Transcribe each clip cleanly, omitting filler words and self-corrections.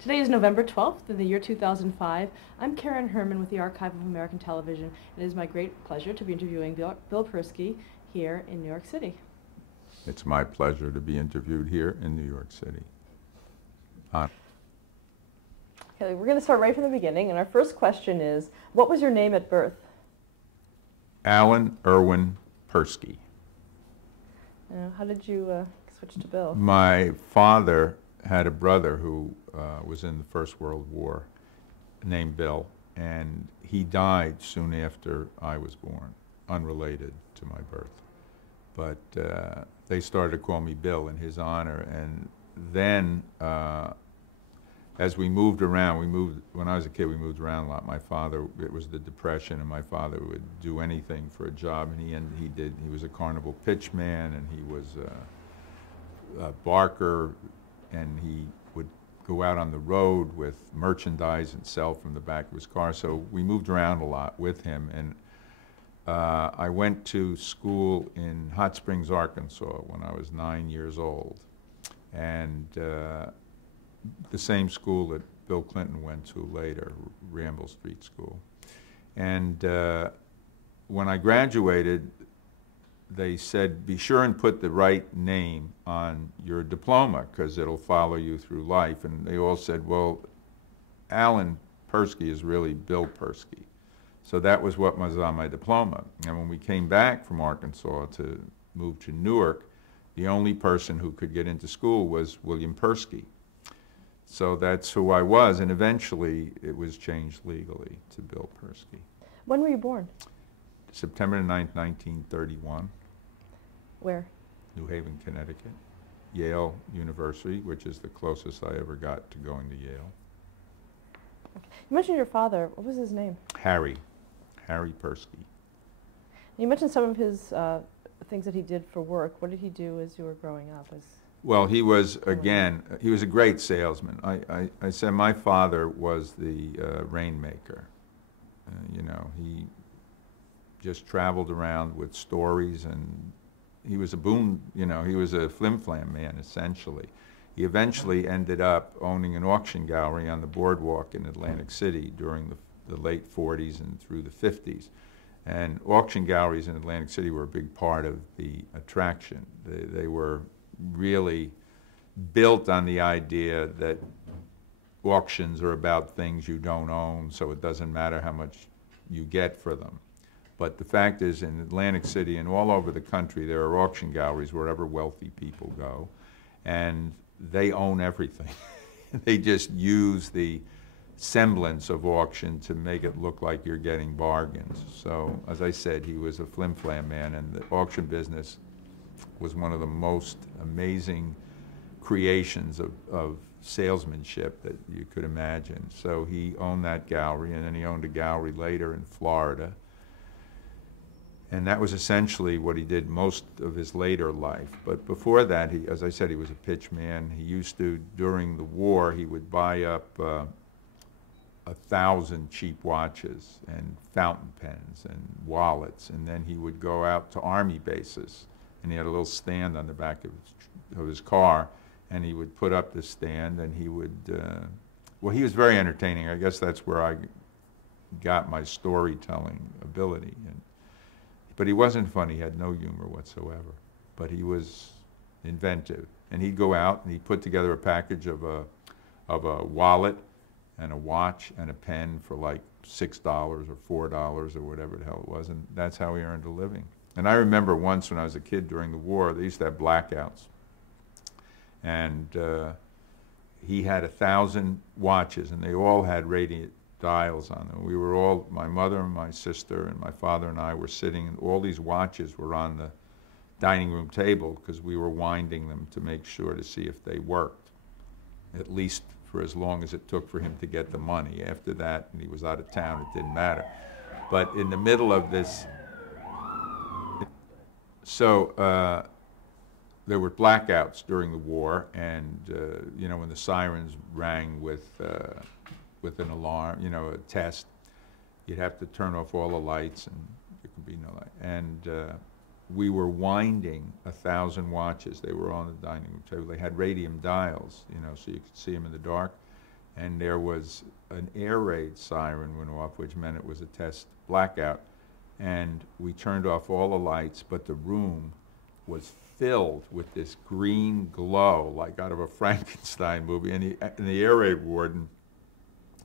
Today is November 12th in the year 2005. I'm Karen Herman with the Archive of American Television. It is my great pleasure to be interviewing Bill Persky here in New York City. It's my pleasure to be interviewed here in New York City. Okay, we're going to start right from the beginning, and our first question is, what was your name at birth? Alan Irwin Persky. How did you switch to Bill? My father had a brother who was in the First World War named Bill, and he died soon after I was born, unrelated to my birth. But they started to call me Bill in his honor, and then as we moved around, when I was a kid, we moved around a lot. My father, it was the Depression, and my father would do anything for a job, and he was a carnival pitchman, and he was a barker, and he would go out on the road with merchandise and sell from the back of his car. So we moved around a lot with him, and I went to school in Hot Springs, Arkansas when I was 9 years old, and the same school that Bill Clinton went to later, Ramble Street School. And when I graduated, they said, be sure and put the right name on your diploma because it'll follow you through life. And they all said, well, Alan Persky is really Bill Persky. So that was what was on my diploma. And when we came back from Arkansas to move to Newark, the only person who could get into school was William Persky. So that's who I was, and eventually it was changed legally to Bill Persky. When were you born? September 9th, 1931. Where? New Haven, Connecticut. Yale University, which is the closest I ever got to going to Yale. Okay. You mentioned your father. What was his name? Harry Persky. You mentioned some of his things that he did for work. What did he do as you were growing up? Well, he was, again, he was a great salesman. I said my father was the rainmaker. You know, he just traveled around with stories, and he was a he was a flim-flam man, essentially. He eventually ended up owning an auction gallery on the boardwalk in Atlantic City during the late 40s and through the 50s. And auction galleries in Atlantic City were a big part of the attraction. They were really built on the idea that auctions are about things you don't own, so it doesn't matter how much you get for them. But the fact is, in Atlantic City and all over the country, there are auction galleries wherever wealthy people go, and they own everything. They just use the semblance of auction to make it look like you're getting bargains. So, as I said, he was a flim-flam man, and the auction business was one of the most amazing creations of salesmanship that you could imagine. So he owned that gallery, and then he owned a gallery later in Florida. And that was essentially what he did most of his later life. But before that, as I said, he was a pitch man. He used to, during the war, he would buy up 1,000 cheap watches and fountain pens and wallets, and then he would go out to army bases. And he had a little stand on the back of his car, and he would put up the stand, and he would, well, he was very entertaining. I guess that's where I got my storytelling ability. But he wasn't funny. He had no humor whatsoever. But he was inventive. And he'd go out, and he'd put together a package of a wallet and a watch and a pen for like $6 or $4 or whatever the hell it was, and that's how he earned a living. And I remember once when I was a kid during the war, they used to have blackouts. And he had 1,000 watches, and they all had radiant dials on them. We were all, my mother and my sister and my father and I were sitting, and all these watches were on the dining room table because we were winding them to make sure to see if they worked, at least for as long as it took for him to get the money. After that, and he was out of town, it didn't matter. But in the middle of this, so there were blackouts during the war, and you know, when the sirens rang with an alarm, you know, a test, you'd have to turn off all the lights, and there could be no light. And we were winding 1,000 watches. They were on the dining room table. They had radium dials, you know, so you could see them in the dark. and there was an air raid siren went off, which meant it was a test blackout. And we turned off all the lights, but the room was filled with this green glow, like out of a Frankenstein movie. And the air raid warden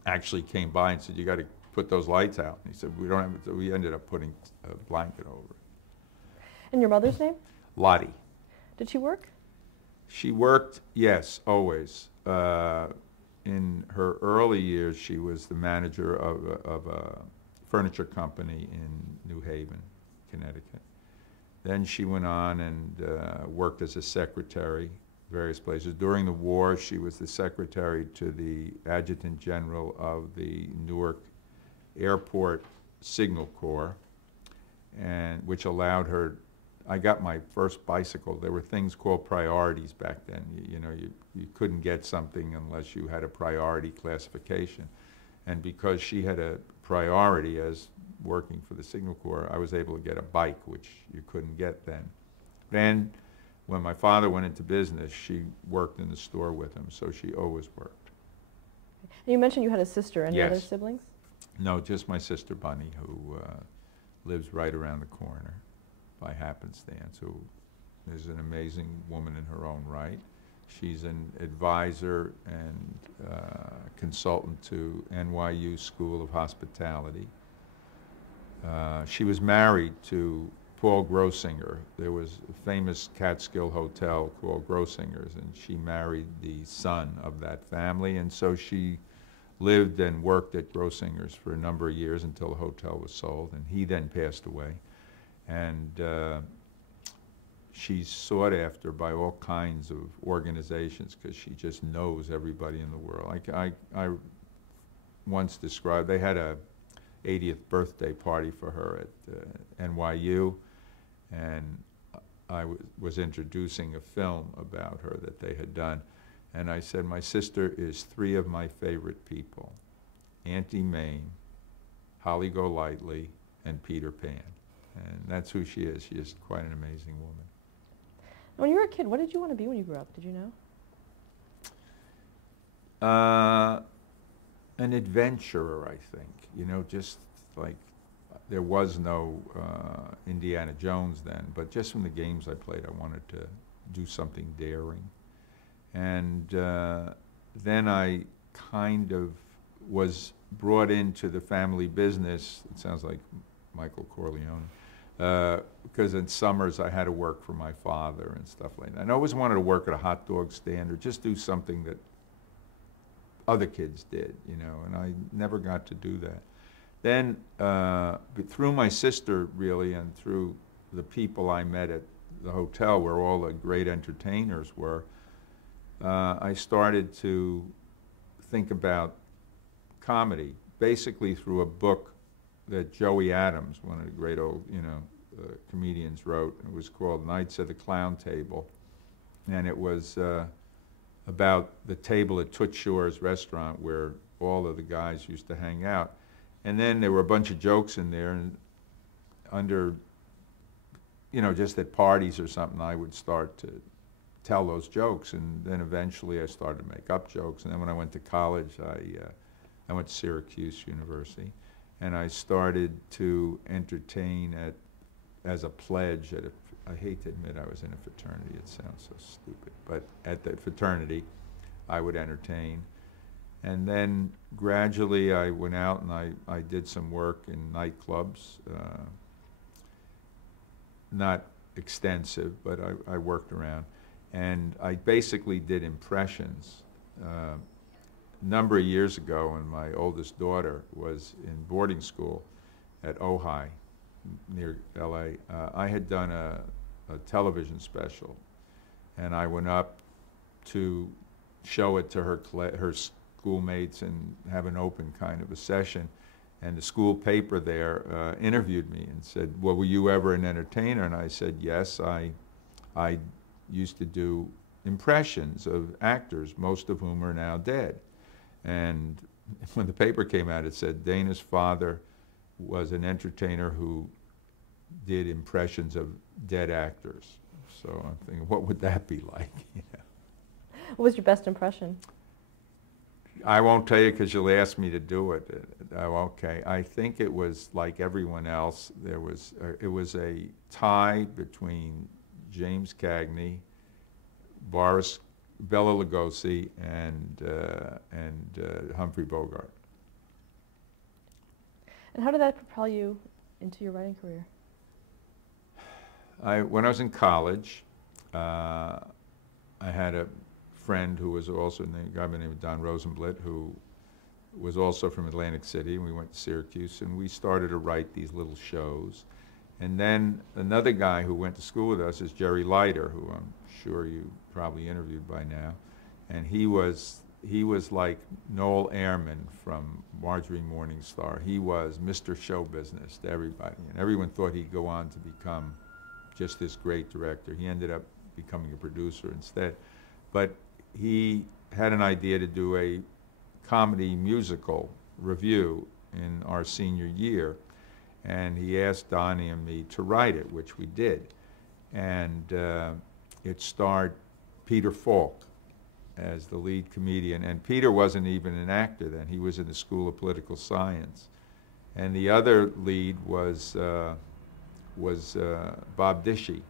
actually came by and said, "You got to put those lights out." And he said, "We don't have it." So we ended up putting a blanket over it. And your mother's name? Lottie. Did she work? She worked, yes, always. In her early years, she was the manager of a furniture company in New Haven, Connecticut. Then she went on and worked as a secretary, various places. During the war, she was the secretary to the Adjutant General of the Newark Airport Signal Corps, and which allowed her. I got my first bicycle. There were things called priorities back then. You couldn't get something unless you had a priority classification. And because she had a priority as working for the Signal Corps, I was able to get a bike, which you couldn't get then. Then, when my father went into business, she worked in the store with him, so she always worked. And you mentioned you had a sister. Any Yes. other siblings? No, just my sister Bunny, who lives right around the corner by happenstance, who is an amazing woman in her own right. She's an advisor and consultant to NYU School of Hospitality. She was married to Paul Grossinger. There was a famous Catskill hotel called Grossinger's, and she married the son of that family, and so she lived and worked at Grossinger's for a number of years until the hotel was sold, and he then passed away. And she's sought after by all kinds of organizations because she just knows everybody in the world. I once described, they had a 80th birthday party for her at NYU, and I was introducing a film about her that they had done. And I said, "My sister is three of my favorite people: Auntie Mame, Holly Golightly, and Peter Pan." And that's who she is. She is quite an amazing woman. When you were a kid, what did you want to be when you grew up? Did you know? An adventurer, I think. Just like there was no Indiana Jones then, but just from the games I played, I wanted to do something daring. And then I kind of was brought into the family business. It sounds like Michael Corleone. Because in summers I had to work for my father and stuff like that. And I always wanted to work at a hot dog stand or just do something that other kids did, and I never got to do that. Then through my sister, really, and through the people I met at the hotel where all the great entertainers were, I started to think about comedy, basically through a book that Joey Adams, one of the great old, comedians, wrote. It was called Nights at the Clown Table, and it was about the table at Toots Shor's restaurant where all of the guys used to hang out. And then there were a bunch of jokes in there, and under, just at parties or something, I would start to tell those jokes, and then eventually I started to make up jokes. And then when I went to college, I went to Syracuse University, and I started to entertain as a pledge at I hate to admit I was in a fraternity, it sounds so stupid, but at the fraternity I would entertain. And then gradually I went out and I did some work in nightclubs, not extensive, but I worked around. And I basically did impressions. A number of years ago when my oldest daughter was in boarding school at Ojai near LA, I had done a television special, and I went up to show it to her schoolmates and have an open kind of a session. And the school paper there interviewed me and said, "Well, were you ever an entertainer?" And I said, "Yes, I used to do impressions of actors, most of whom are now dead." And when the paper came out, it said Dana's father was an entertainer who did impressions of dead actors. So I'm thinking, what would that be like? What was your best impression? I won't tell you because you'll ask me to do it. Oh, okay. I think it was like everyone else. It was a tie between James Cagney, Boris Bela Lugosi, and Humphrey Bogart. And how did that propel you into your writing career? When I was in college, I had a friend who was also a guy by the name of Don Rosenblatt, who was also from Atlantic City, and we went to Syracuse, and we started to write these little shows. And then another guy who went to school with us is Jerry Leiter, who I'm sure you probably interviewed by now, and he was like Noel Airman from Marjorie Morningstar. He was Mr. Show Business to everybody, and everyone thought he'd go on to become just this great director. He ended up becoming a producer instead. But he had an idea to do a comedy musical review in our senior year, and he asked Donnie and me to write it, which we did. And it starred Peter Falk as the lead comedian, and Peter wasn't even an actor then. He was in the School of Political Science. And the other lead was Bob Dishy,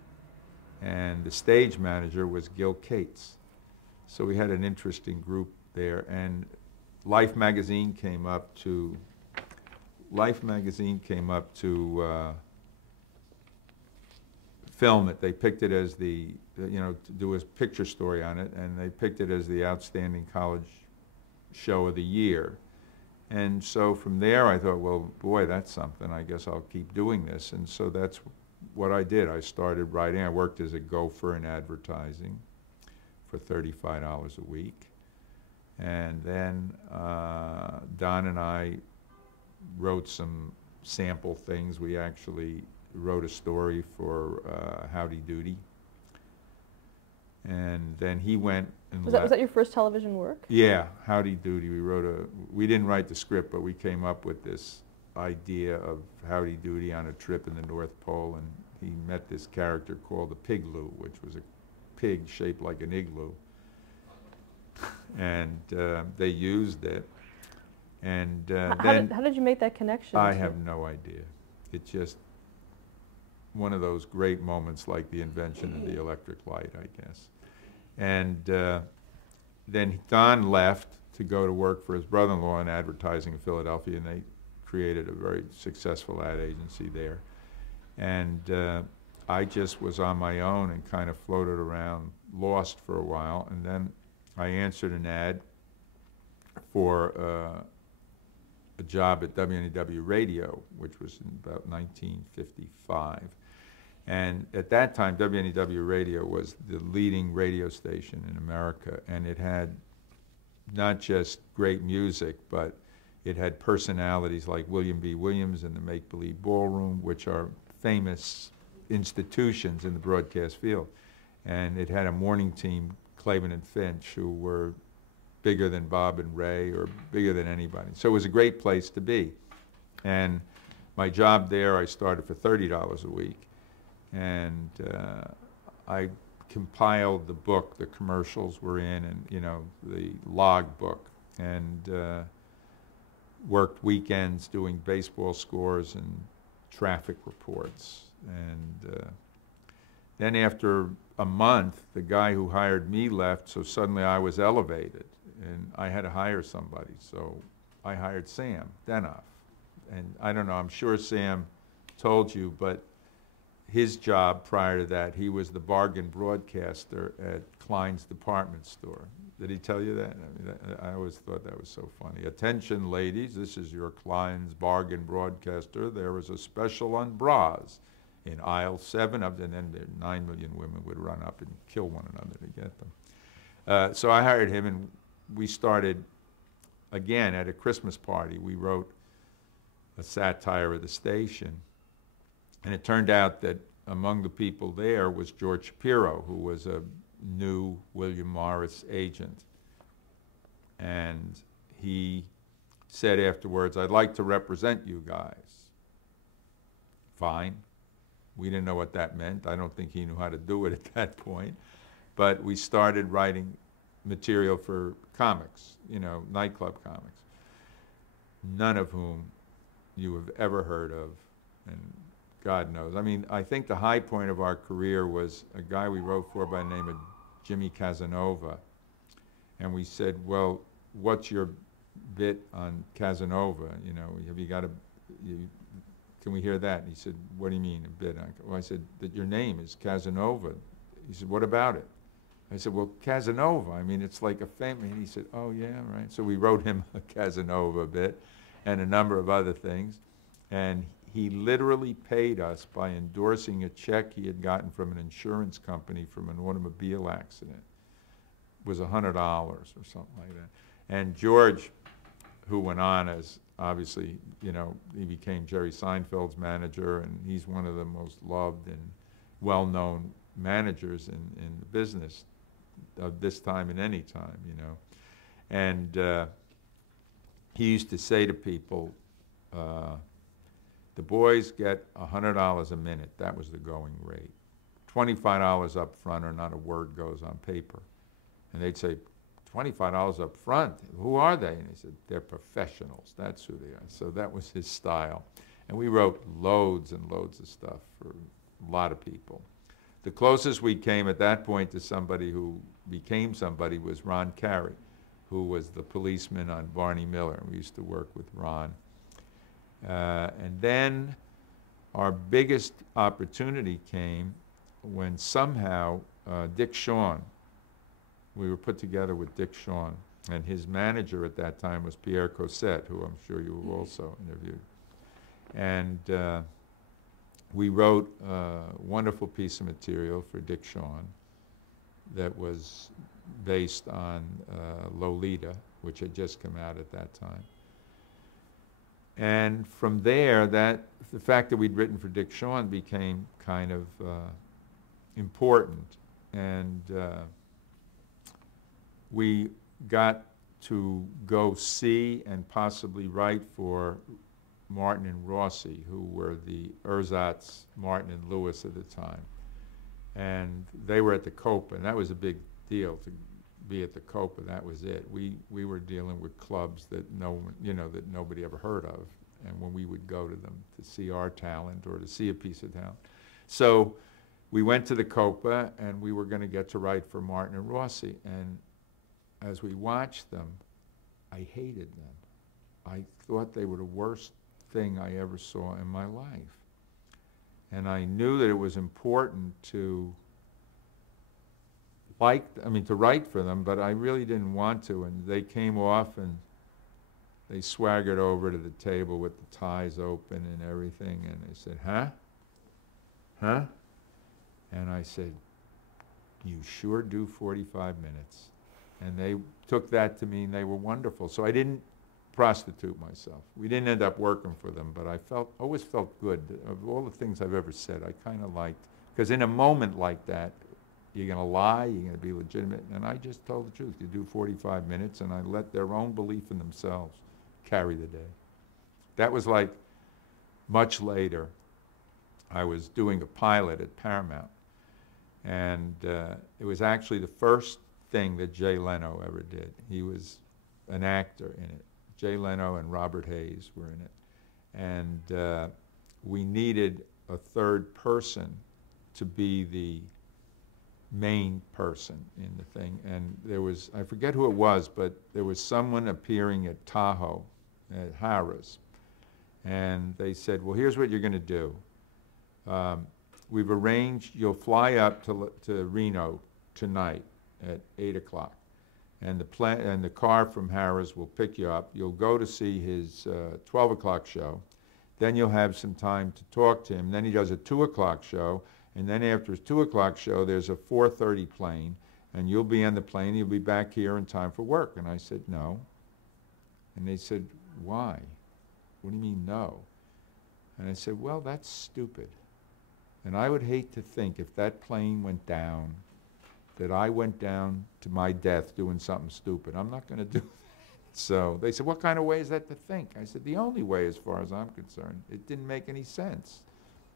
and the stage manager was Gil Cates. So we had an interesting group there, and Life magazine came up to film it. They picked it as to do a picture story on it, and they picked it as the outstanding college show of the year. And so from there I thought, well, boy, that's something. I guess I'll keep doing this. And so that's what I did. I started writing. I worked as a gopher in advertising for $35 a week. And then Don and I wrote some sample things. We actually wrote a story for Howdy Doody. And then he went and was that your first television work? Yeah, Howdy Doody. We didn't write the script, but we came up with this idea of Howdy Doody on a trip in the North Pole, and he met this character called the Pigloo, which was a pig shaped like an igloo. And they used it. And how did you make that connection? I have no idea. It's just one of those great moments, like the invention of the electric light, I guess. And then Don left to go to work for his brother-in-law in advertising in Philadelphia, and they created a very successful ad agency there. And I just was on my own and kind of floated around, lost for a while, and then I answered an ad for a job at WNEW Radio, which was in about 1955. And at that time, WNEW Radio was the leading radio station in America, and it had not just great music, but it had personalities like William B. Williams and the Make Believe Ballroom, which are famous institutions in the broadcast field. And it had a morning team, Clavin and Finch, who were bigger than Bob and Ray, or bigger than anybody. So it was a great place to be. And my job there, I started for $30 a week. And I compiled the book the commercials were in, and the log book, and worked weekends doing baseball scores and traffic reports. And then after a month, the guy who hired me left, so suddenly I was elevated, and I had to hire somebody. So I hired Sam Denoff. And I don't know, I'm sure Sam told you, but his job prior to that, he was the bargain broadcaster at Klein's department store. Did he tell you that? I mean, I always thought that was so funny. Attention, ladies, this is your Klein's bargain broadcaster. There is a special on bras in aisle 7 of, and then 9 million women would run up and kill one another to get them. So I hired him, and we started again at a Christmas party. We wrote a satire of the station. And it turned out that among the people there was George Shapiro, who was a new William Morris agent. And he said afterwards, I'd like to represent you guys. Fine. We didn't know what that meant. I don't think he knew how to do it at that point. But we started writing material for comics, you know, nightclub comics, none of whom you have ever heard of, and God knows. I mean, I think the high point of our career was a guy we wrote for by the name of Jimmy Casanova, and we said, well, what's your bit on Casanova? You know, have you got can we hear that? And he said, what do you mean, a bit on? Well, I said, that your name is Casanova. He said, what about it? I said, well, Casanova, I mean, it's like a family. And he said, oh, yeah, right. So we wrote him a Casanova bit and a number of other things. And he literally paid us by endorsing a check he had gotten from an insurance company from an automobile accident. It was $100 or something like that. And George, who went on as, obviously, you know, he became Jerry Seinfeld's manager, and he's one of the most loved and well-known managers in the business of this time and any time, you know. And he used to say to people, the boys get $100 a minute. That was the going rate. $25 up front or not a word goes on paper. And they'd say, $25 up front? Who are they? And he said, they're professionals. That's who they are. So that was his style. And we wrote loads and loads of stuff for a lot of people. The closest we came at that point to somebody who became somebody was Ron Carey, who was the policeman on Barney Miller. We used to work with Ron. And then our biggest opportunity came when somehow Dick Shawn, we were put together with Dick Shawn, and his manager at that time was Pierre Cossette, who I'm sure you have also interviewed. And we wrote a wonderful piece of material for Dick Shawn that was based on Lolita, which had just come out at that time. And from there, the fact that we'd written for Dick Shawn became kind of important. And we got to go see and possibly write for Martin and Rossi, who were the ersatz Martin and Lewis at the time. And they were at the Copa, and that was a big deal to be at the Copa. That was it. We were dealing with clubs that that nobody ever heard of, and when we would go to them to see our talent or to see a piece of talent. So we went to the Copa, and we were going to get to write for Martin and Rossi. And as we watched them, I hated them. I thought they were the worst thing I ever saw in my life. And I knew that it was important to write for them, but I really didn't want to. And they came off and they swaggered over to the table with the ties open and everything, and they said, huh? Huh? And I said, you sure do 45 minutes. And they took that to mean they were wonderful. So I didn't prostitute myself. We didn't end up working for them, but I always felt good. Of all the things I've ever said, I kind of liked, because in a moment like that, you're going to lie, you're going to be legitimate, and I just told the truth. You do 45 minutes, and I let their own belief in themselves carry the day. That was like much later. I was doing a pilot at Paramount, and it was actually the first thing that Jay Leno ever did. He was an actor in it. Jay Leno and Robert Hayes were in it. And we needed a third person to be the main person in the thing. And there was, I forget who it was, but there was someone appearing at Tahoe, at Harrah's. And they said, well, here's what you're going to do. We've arranged, you'll fly up to Reno tonight at 8 o'clock. And the car from Harrah's will pick you up. You'll go to see his 12 o'clock show. Then you'll have some time to talk to him. Then he does a 2 o'clock show. And then after his 2 o'clock show, there's a 4:30 plane. And you'll be on the plane. You'll be back here in time for work. And I said, no. And they said, why? What do you mean, no? And I said, well, that's stupid. And I would hate to think if that plane went down, that I went down to my death doing something stupid. I'm not going to do that. So they said, what kind of way is that to think? I said, the only way as far as I'm concerned. It didn't make any sense.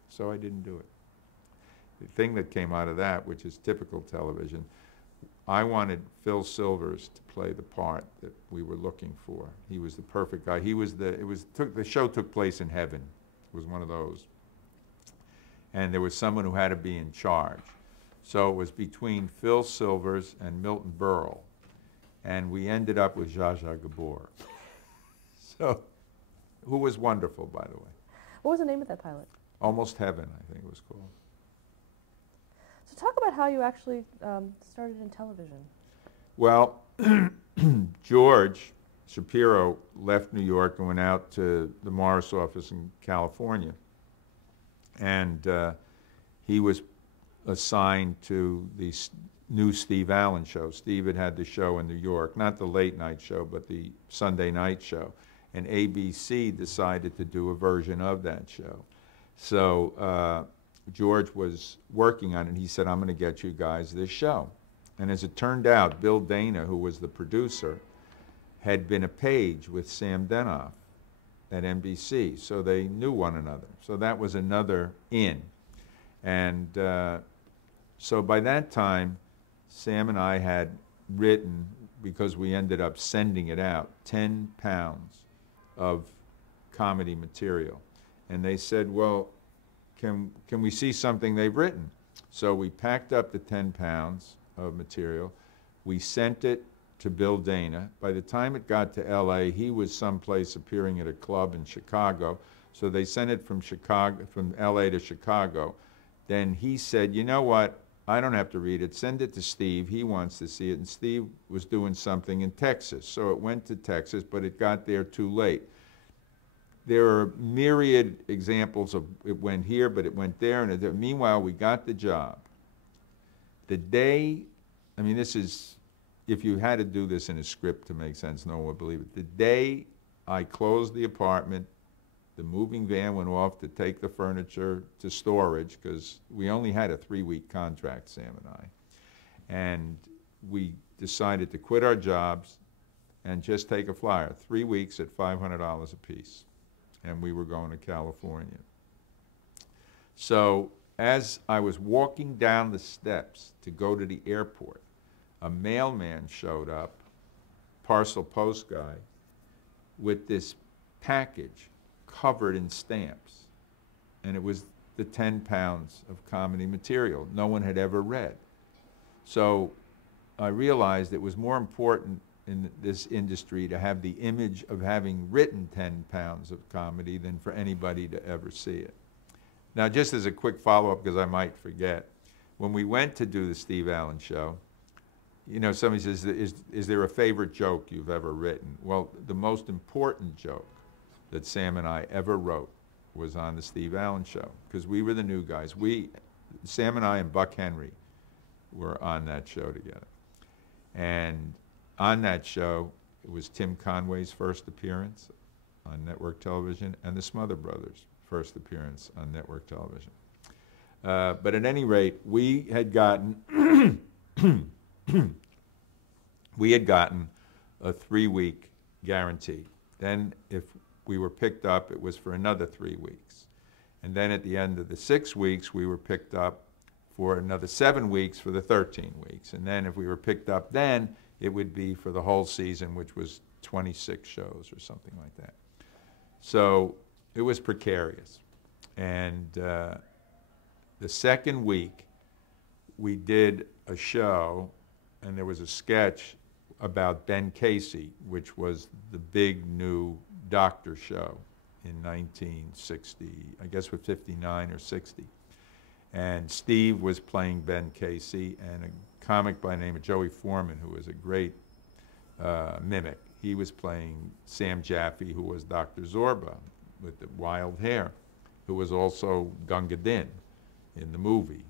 So I didn't do it. The thing that came out of that, which is typical television, I wanted Phil Silvers to play the part that we were looking for. He was the perfect guy. The show took place in heaven. It was one of those. And there was someone who had to be in charge. So it was between Phil Silvers and Milton Berle. And we ended up with Zsa Zsa Gabor. So, who was wonderful, by the way. What was the name of that pilot? Almost Heaven, I think it was called. So talk about how you actually started in television. Well, George Shapiro left New York and went out to the Morris office in California. And he was assigned to the new Steve Allen show. Steve had the show in New York, not the late night show, but the Sunday night show. And ABC decided to do a version of that show. So George was working on it. He said, I'm going to get you guys this show. And as it turned out, Bill Dana, who was the producer, had been a page with Sam Denoff at NBC. So they knew one another. So that was another in. And so by that time, Sam and I had written, because we ended up sending it out, 10 pounds of comedy material. And they said, well, can we see something they've written? So we packed up the 10 pounds of material. We sent it to Bill Dana. By the time it got to LA, he was someplace appearing at a club in Chicago. So they sent it from LA to Chicago. Then he said, you know what? I don't have to read it. Send it to Steve. He wants to see it. And Steve was doing something in Texas. So it went to Texas, but it got there too late. There are myriad examples of it went here, but it went there. And meanwhile, we got the job. The day, I mean, this is, if you had to do this in a script to make sense, no one would believe it. The day I closed the apartment, the moving van went off to take the furniture to storage, because we only had a 3-week contract, Sam and I. And we decided to quit our jobs and just take a flyer. 3 weeks at $500 apiece. And we were going to California. So as I was walking down the steps to go to the airport, a mailman showed up, parcel post guy, with this package covered in stamps. And it was the 10 pounds of comedy material no one had ever read. So I realized it was more important in this industry to have the image of having written 10 pounds of comedy than for anybody to ever see it. Now, just as a quick follow-up, because I might forget, when we went to do the Steve Allen show, you know, somebody says, is there a favorite joke you've ever written? Well, the most important joke that Sam and I ever wrote was on the Steve Allen show, because we were the new guys. Sam and I and Buck Henry were on that show together. And on that show, it was Tim Conway's first appearance on network television and the Smother Brothers' first appearance on network television. But at any rate, we had gotten a 3-week guarantee. Then if we were picked up, it was for another 3 weeks. And then at the end of the 6 weeks, we were picked up for another 7 weeks for the 13 weeks. And then if we were picked up then, it would be for the whole season, which was 26 shows or something like that. So it was precarious. And the second week, we did a show, and there was a sketch about Ben Casey, which was the big new doctor show in 1960, I guess with 59 or 60. And Steve was playing Ben Casey, and a comic by the name of Joey Foreman, who was a great mimic. He was playing Sam Jaffe, who was Dr. Zorba with the wild hair, who was also Gunga Din in the movie.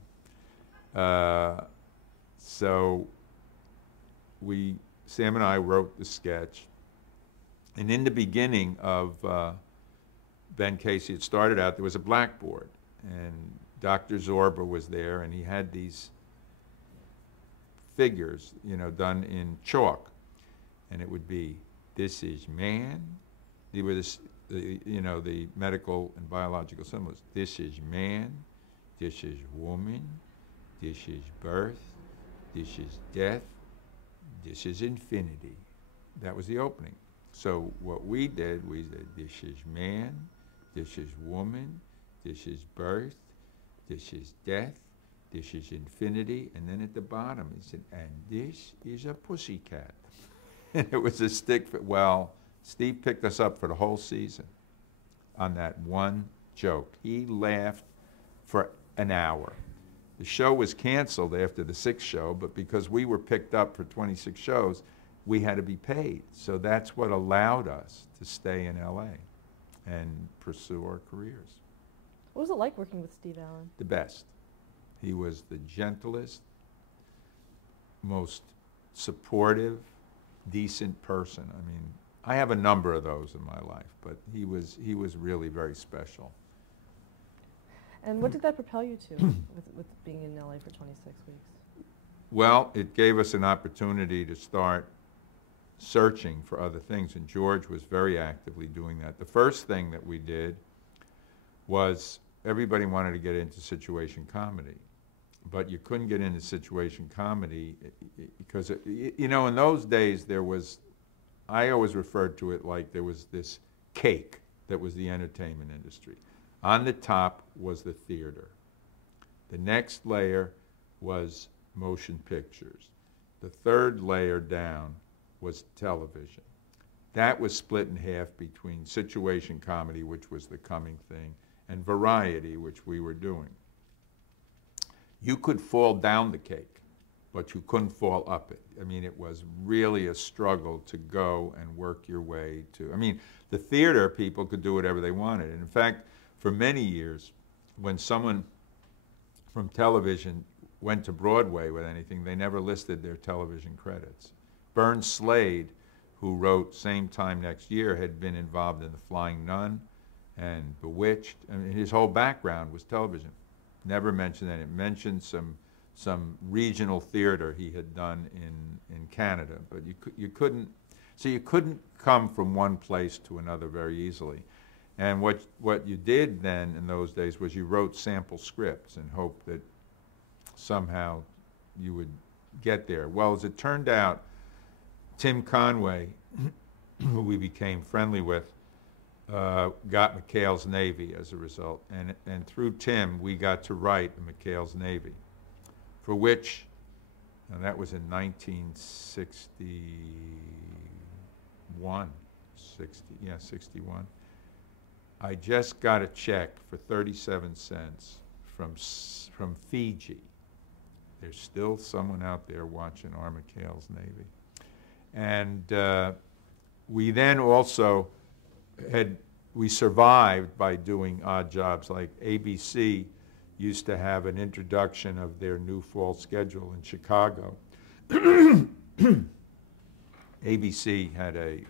So Sam and I wrote the sketch. And in the beginning of Ben Casey, it started out, there was a blackboard, and Dr. Zorba was there, and he had these figures, you know, done in chalk, and it would be, this is man. They were you know, the medical and biological symbols. This is man, this is woman, this is birth, this is death, this is infinity. That was the opening. So what we said, this is man, this is woman, this is birth, this is death, this is infinity, and then at the bottom he said, and this is a pussycat. And it was a stick, well, Steve picked us up for the whole season on that one joke. He laughed for an hour. The show was canceled after the 6th show, but because we were picked up for 26 shows, we had to be paid. So that's what allowed us to stay in LA and pursue our careers. What was it like working with Steve Allen? The best. He was the gentlest, most supportive, decent person. I mean, I have a number of those in my life, but he was really very special. And what did that propel you to with being in LA for 26 weeks? Well, it gave us an opportunity to start searching for other things, and George was very actively doing that. The first thing that we did was everybody wanted to get into situation comedy, but you couldn't get into situation comedy because, you know, in those days there was, I always referred to it like there was this cake that was the entertainment industry. On the top was the theater. The next layer was motion pictures. The third layer down was television. That was split in half between situation comedy, which was the coming thing, and variety, which we were doing. You could fall down the cake, but you couldn't fall up it. I mean, it was really a struggle to go and work your way to, I mean, the theater people could do whatever they wanted. And in fact, for many years, when someone from television went to Broadway with anything, they never listed their television credits. Burns Slade, who wrote Same Time Next Year, had been involved in The Flying Nun and Bewitched. I mean, his whole background was television. Never mentioned that. It mentioned some regional theater he had done in Canada, but you couldn't, so you couldn't come from one place to another very easily. And what you did then in those days was you wrote sample scripts and hoped that somehow you would get there. Well, as it turned out, Tim Conway, who we became friendly with, got McHale's Navy as a result. And through Tim, we got to write McHale's Navy, for which, and that was in 1961, 61. I just got a check for 37 cents from Fiji. There's still someone out there watching our McHale's Navy. And we then also we survived by doing odd jobs. Like ABC used to have an introduction of their new fall schedule in Chicago. ABC had a